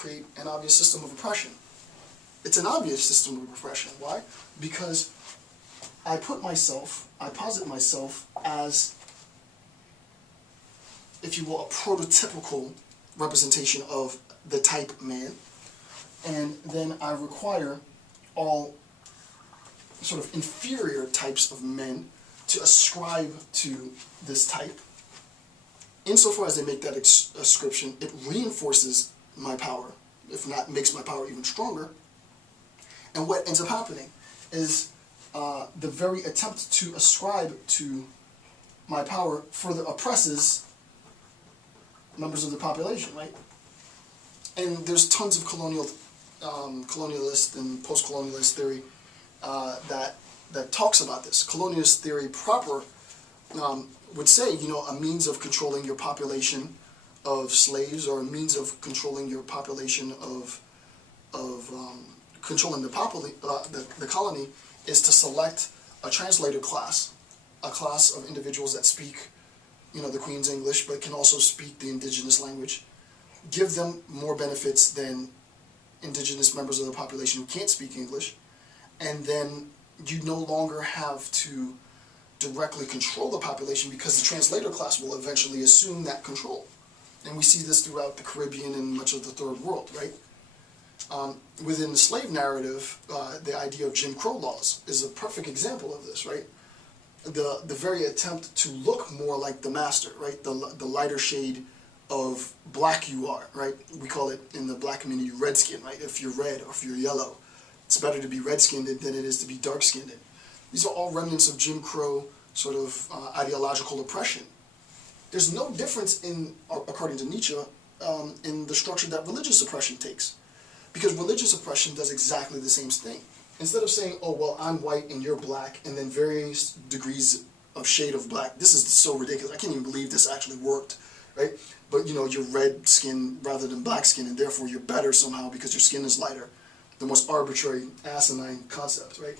create an obvious system of oppression. It's an obvious system of oppression. Why? Because I posit myself as, if you will, a prototypical representation of the type man, and then I require all sort of inferior types of men to ascribe to this type. Insofar as they make that ascription, it reinforces my power, if not makes my power even stronger. And what ends up happening is the very attempt to ascribe to my power further oppresses members of the population, right? And there's tons of colonialist and post-colonialist theory that talks about this. Colonialist theory proper would say, you know, a means of controlling your population of slaves, or a means of controlling your population of controlling the colony, is to select a translator class, a class of individuals that speak, you know, the Queen's English, but can also speak the indigenous language. Give them more benefits than indigenous members of the population who can't speak English, and then you no longer have to directly control the population, because the translator class will eventually assume that control. And we see this throughout the Caribbean and much of the Third World, right? Within the slave narrative, the idea of Jim Crow laws is a perfect example of this, right? The very attempt to look more like the master, right? The lighter shade of black you are, right? We call it in the black community redskin, right? If you're red or if you're yellow, it's better to be red-skinned than it is to be dark-skinned. These are all remnants of Jim Crow sort of ideological oppression. There's no difference in, according to Nietzsche, in the structure that religious oppression takes. Because religious oppression does exactly the same thing. Instead of saying, oh, well, I'm white and you're black, and then various degrees of shade of black, this is so ridiculous, I can't even believe this actually worked, right? But, you know, you're red skin rather than black skin, and therefore you're better somehow because your skin is lighter. The most arbitrary, asinine concept, right?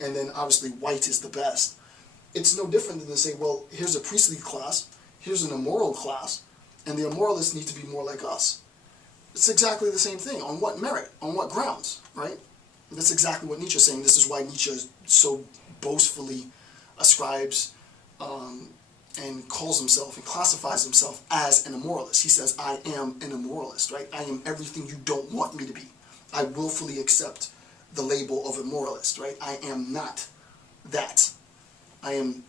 And then obviously white is the best. It's no different than to say, well, here's a priestly class, here's an immoral class, and the immoralists need to be more like us. It's exactly the same thing. On what merit? On what grounds, right? That's exactly what Nietzsche is saying. This is why Nietzsche so boastfully ascribes and calls himself and classifies himself as an immoralist. He says, I am an immoralist, right? I am everything you don't want me to be. I willfully accept the label of immoralist, right? I am not that. I am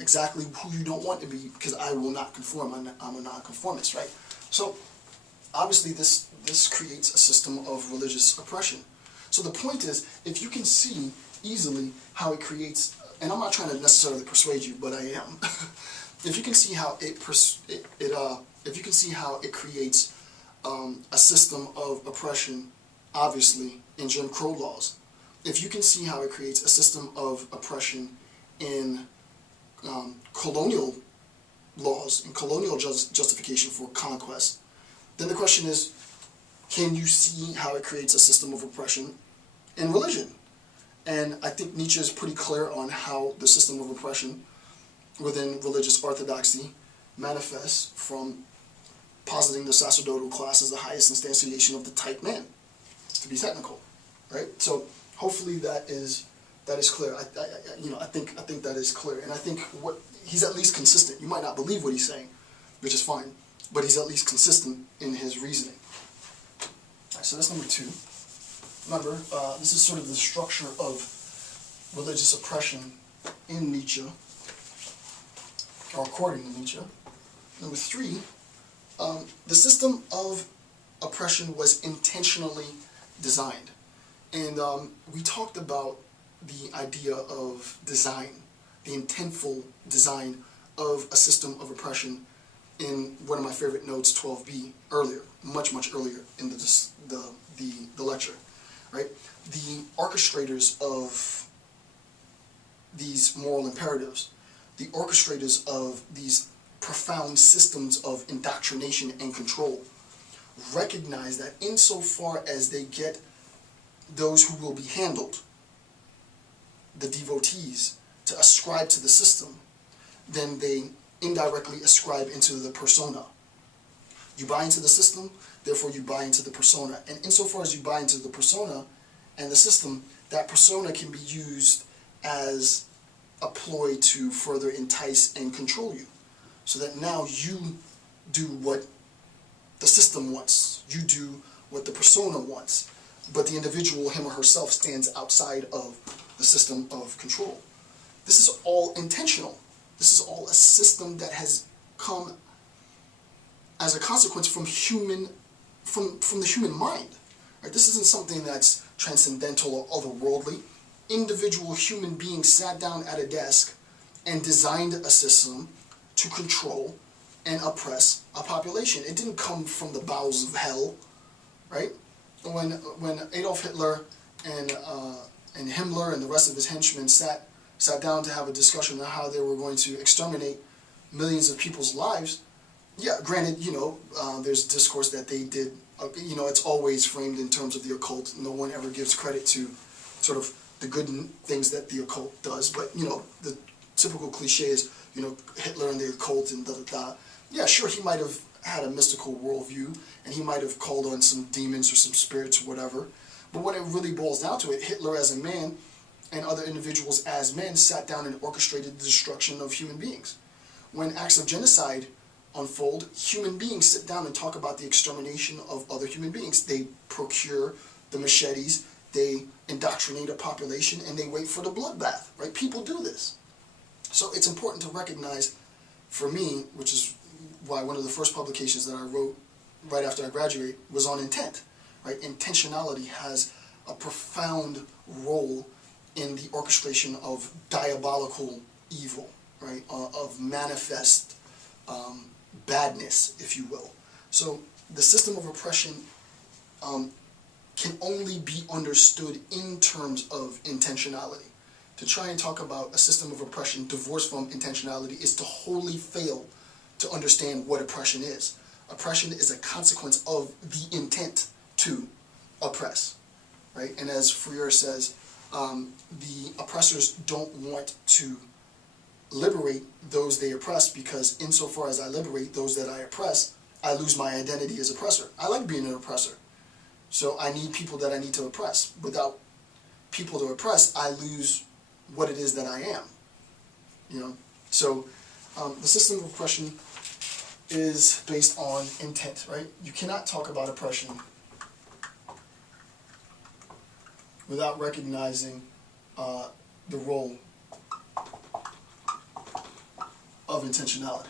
exactly who you don't want to be, because I will not conform. I'm a nonconformist, right? So obviously this creates a system of religious oppression. So the point is, if you can see easily how it creates, and I'm not trying to necessarily persuade you, but I am. If you can see how if you can see how it creates a system of oppression, obviously in Jim Crow laws, if you can see how it creates a system of oppression in colonial laws and colonial justification for conquest, then the question is, can you see how it creates a system of oppression in religion? And I think Nietzsche is pretty clear on how the system of oppression within religious orthodoxy manifests from positing the sacerdotal class as the highest instantiation of the type man, to be technical, right? So hopefully that is clear. I think that is clear, and I think what he's at least consistent. You might not believe what he's saying, which is fine, but he's at least consistent in his reasoning. All right, so that's number 2. Remember, this is sort of the structure of religious oppression in Nietzsche, or according to Nietzsche. Number 3, the system of oppression was intentionally designed. And we talked about the idea of design, the intentful design of a system of oppression in one of my favorite notes, 12b, earlier, much earlier in the lecture, right? The orchestrators of these moral imperatives, the orchestrators of these profound systems of indoctrination and control, recognize that insofar as they get those who will be handled, the devotees, to ascribe to the system, then they indirectly ascribe into the persona. You buy into the system, therefore you buy into the persona. And insofar as you buy into the persona and the system, that persona can be used as a ploy to further entice and control you. So that now you do what the system wants. You do what the persona wants. But the individual, him or herself, stands outside of the system of control. This is all intentional. This is all a system that has come as a consequence from the human mind. Right? This isn't something that's transcendental or otherworldly. Individual human beings sat down at a desk and designed a system to control and oppress a population. It didn't come from the bowels of hell, right? When Adolf Hitler and Himmler and the rest of his henchmen sat down to have a discussion on how they were going to exterminate millions of people's lives, yeah, granted, there's discourse that they did, it's always framed in terms of the occult. No one ever gives credit to sort of the good things that the occult does, but, the typical cliche is, Hitler and the occult and da-da-da. Yeah, sure, he might have had a mystical worldview, and he might have called on some demons or some spirits or whatever, but when it really boils down to it, Hitler as a man and other individuals as men sat down and orchestrated the destruction of human beings. When acts of genocide unfold, human beings sit down and talk about the extermination of other human beings. They procure the machetes, they indoctrinate a population, and they wait for the bloodbath, right? People do this. So it's important to recognize, for me, which is why one of the first publications that I wrote right after I graduated was on intent, right? Intentionality has a profound role in the orchestration of diabolical evil, right? Of manifest badness, if you will. So the system of oppression can only be understood in terms of intentionality. To try and talk about a system of oppression divorced from intentionality is to wholly fail to understand what oppression is. Oppression is a consequence of the intent to oppress, right? And as Freire says, the oppressors don't want to liberate those they oppress, because insofar as I liberate those that I oppress, I lose my identity as oppressor. I like being an oppressor, so I need people that I need to oppress. Without people to oppress, I lose what it is that I am. So the system of oppression is based on intent, right? You cannot talk about oppression without recognizing the role of intentionality.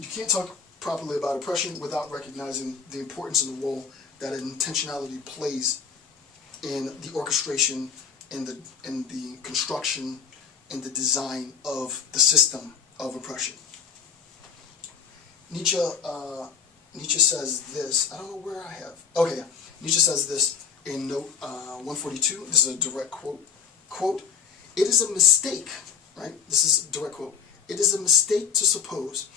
You can't talk properly about oppression without recognizing the importance and the role that intentionality plays in the orchestration, in the construction, in the design of the system of oppression. Nietzsche says this. I don't know where I have. Okay, yeah. Nietzsche says this in note 142. This is a direct quote. Quote, "It is a mistake," right? This is a direct quote. "It is a mistake to suppose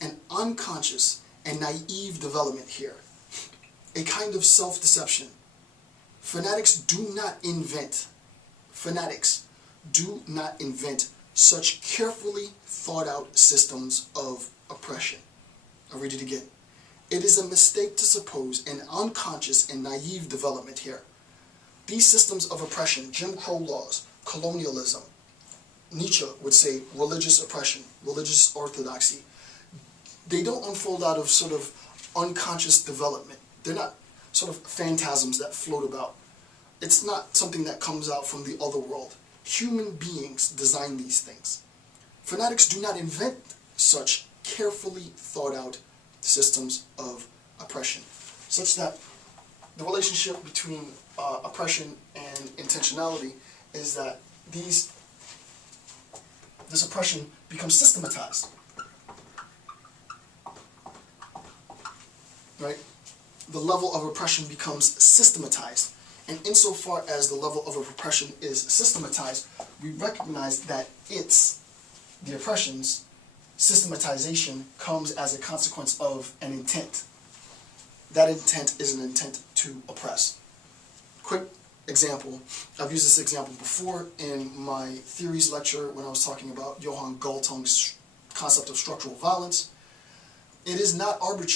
an unconscious and naive development here, a kind of self-deception. Fanatics do not invent such carefully thought out systems of oppression." I'll read it again. "It is a mistake to suppose an unconscious and naive development here. These systems of oppression, Jim Crow laws, colonialism, Nietzsche would say religious oppression, religious orthodoxy, they don't unfold out of sort of unconscious development. They're not sort of phantasms that float about. It's not something that comes out from the other world. Human beings design these things. Fanatics do not invent such carefully thought out systems of oppression, such that the relationship between oppression and intentionality is that this oppression becomes systematized, right? The level of oppression becomes systematized. And insofar as the level of oppression is systematized, we recognize that the oppression's systematization comes as a consequence of an intent. That intent is an intent to oppress. Quick example. I've used this example before in my theories lecture when I was talking about Johann Galtung's concept of structural violence. It is not arbitrary.